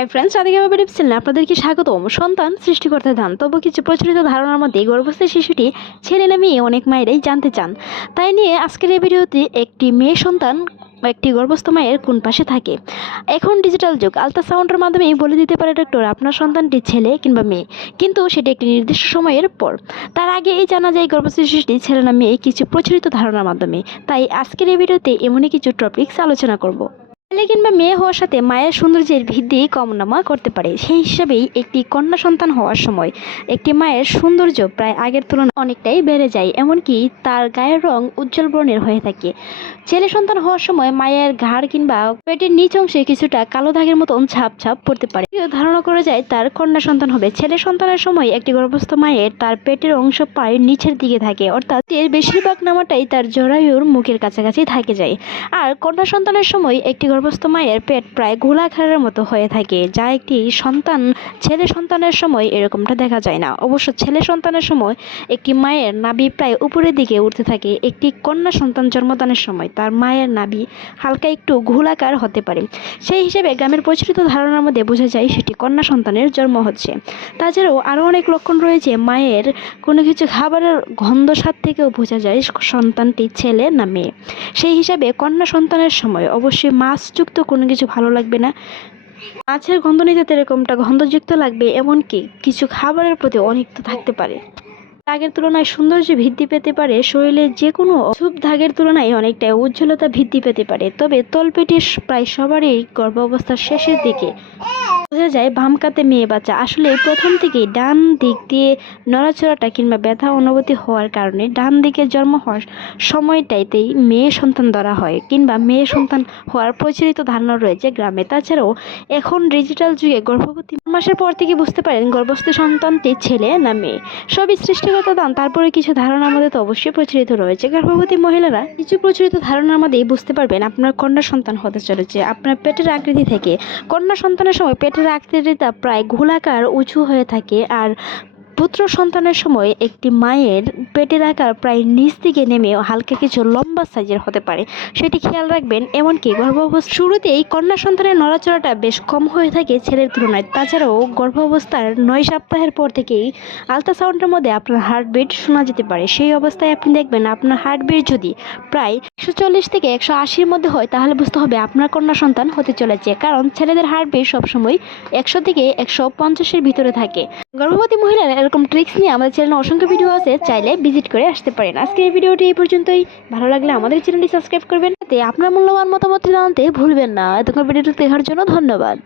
Hi friends Radhika বাবা চ্যানেলে আপনাদেরকে স্বাগতম। সন্তান সৃষ্টি করতে ধান। তবু কিছু প্রচলিত ধারণার মধ্যে গর্ভস্থ শিশুটি ছেলে না মেয়ে অনেক মায়েরাই জানতে চান। তাই নিয়ে আজকের এই ভিডিওতে একটি মেয়ে সন্তান একটি গর্ভস্থ মায়ের কোন পাশে থাকে। এখন ডিজিটাল যুগ। আলট্রাসাউন্ডের মাধ্যমে বলে দিতে পারে ডক্টর আপনার সন্তানটি ছেলে কিংবা মেয়ে। কিন্তু সেটি একটি নির্দিষ্ট সময়ের পর। তার আগে এই জানা যায় গর্ভস্থ শিশুটি ছেলে না মেয়ে কিছু প্রচলিত ধারণার মাধ্যমে। তাই আজকের এই ভিডিওতে এমনই কিছু টপিকস আলোচনা করব। ছেলে কিংবা মেয়ে হওয়ার সাথে মায়ের সৌন্দর্যের বৃদ্ধি কমনামা করতে পারে। সেই হিসাবেই একটি কন্যা সন্তান হওয়ার সময় একটি মায়ের সৌন্দর্য প্রায় আগের তুলনায় অনেকটাই বেড়ে যায়, এমনকি তার গায়ের রং উজ্জ্বল বর্ণের হয়ে থাকে। ছেলে সন্তান হওয়ার সময় মায়ের ঘাড় কিংবা পেটের নিচ অংশে কিছুটা কালো দাগের মতন ছাপ ছাপ পড়তে পারে। ধারণা করা যায় তার কন্যা সন্তান হবে, ছেলে সন্তানের সময় একটি গর্ভস্থ মায়ের তার পেটের অংশ প্রায় নিচের দিকে থাকে, অর্থাৎ এর বেশিরভাগ নামাটাই তার জরায়ুর মুখের কাছাকাছি থাকে যায়। আর কন্যা সন্তানের সময় একটি গর্ভস্থ মায়ের পেট প্রায় গোলাকারের মতো হয়ে থাকে, যা একটি সন্তান, ছেলে সন্তানের সময় এরকমটা দেখা যায় না। অবশ্য ছেলে সন্তানের সময় একটি মায়ের নাভি প্রায় উপরের দিকে উঠতে থাকে, একটি কন্যা সন্তান জন্মদানের সময় তার মায়ের নাভি হালকা একটু ঘোলাকার হতে পারে। সেই হিসেবে গ্রামের প্রচলিত ধারণার মধ্যে বোঝা যায় সেটি কন্যা সন্তানের জন্ম হচ্ছে। তাছাড়াও আরও অনেক লক্ষণ রয়েছে মায়ের কোনো কিছু খাবারের গন্ধ স্বাদ থেকেও বোঝা যায় সন্তানটি ছেলে না মেয়ে। সেই হিসাবে কন্যা সন্তানের সময় অবশ্যই মাছযুক্ত কোনো কিছু ভালো লাগবে না। মাছের গন্ধ নিতে এরকমটা গন্ধযুক্ত লাগবে, এমনকি কিছু খাবারের প্রতি অনিক্ত থাকতে পারে। দাগের তুলনায় সৌন্দর্য বৃদ্ধি পেতে পারে শরীরে যে কোনো অশুভ দাগের তুলনায় অনেকটা উজ্জ্বলতা বৃদ্ধি পেতে পারে। তবে তলপেটের প্রায় সবারই গর্ভাবস্থার শেষের দিকে। বোঝা যায় বাম কাতে মেয়ে বাচ্চা। আসলে প্রথম থেকেই ডান দিক দিয়ে নড়াচড়াটা কিংবা ব্যথা অনুভূতি হওয়ার কারণে ডান দিকে জন্ম হওয়ার সময়টাইতেই মেয়ে সন্তান ধরা হয় কিংবা মেয়ে সন্তান হওয়ার প্রচলিত ধারণা রয়েছে গ্রামে। তাছাড়াও এখন ডিজিটাল যুগে গর্ভবতী মাসের পর থেকে বুঝতে পারেন গর্ভস্থ সন্তানটি ছেলে না মেয়ে। সবই সৃষ্টিগত দান, তারপরে কিছু ধারণা আমাদের তো অবশ্যই প্রচলিত রয়েছে। গর্ভবতী মহিলারা কিছু প্রচলিত ধারণার মধ্যেই বুঝতে পারবেন আপনার কন্যা সন্তান হতে চলেছে। আপনার পেটের আকৃতি থেকে কন্যা সন্তানের সময় পেটের আকৃতিটা প্রায় গোলাকার, উঁচু হয়ে থাকে আর পুত্র সন্তানের সময় একটি মায়ের পেটের আকার প্রায় নিচ দিকে নেমে হালকা কিছু লম্বা সাইজের হতে পারে। সেটি খেয়াল রাখবেন, এমনকি গর্ভাবস্থা শুরুতেই কন্যা সন্তানের নড়াচড়াটা বেশ কম হয়ে থাকে ছেলের তুলনায়। তাছাড়াও গর্ভাবস্থার নয় সপ্তাহের পর থেকেই আলট্রাসাউন্ডের মধ্যে আপনার হার্টবিট শোনা যেতে পারে। সেই অবস্থায় আপনি দেখবেন, আপনার হার্টবিট যদি প্রায় একশো চল্লিশ থেকে একশো আশির মধ্যে হয়, তাহলে বুঝতে হবে আপনার কন্যা সন্তান হতে চলেছে, কারণ ছেলেদের হার্টবিট সবসময় একশো থেকে একশো পঞ্চাশের ভিতরে থাকে। গর্ভবতী মহিলারা এরকম ট্রিক্স নিয়ে আমাদের চ্যানেলে অসংখ্য ভিডিও আছে, চাইলে ভিজিট করে আসতে পারেন। আজকে এই ভিডিওটি এই পর্যন্তই। ভালো লাগলে আমাদের চ্যানেলটি সাবস্ক্রাইব করবেন। আপনার মূল্যবান মতামত জানতে ভুলবেন না। এতক্ষণ ভিডিওটি দেখার জন্য ধন্যবাদ।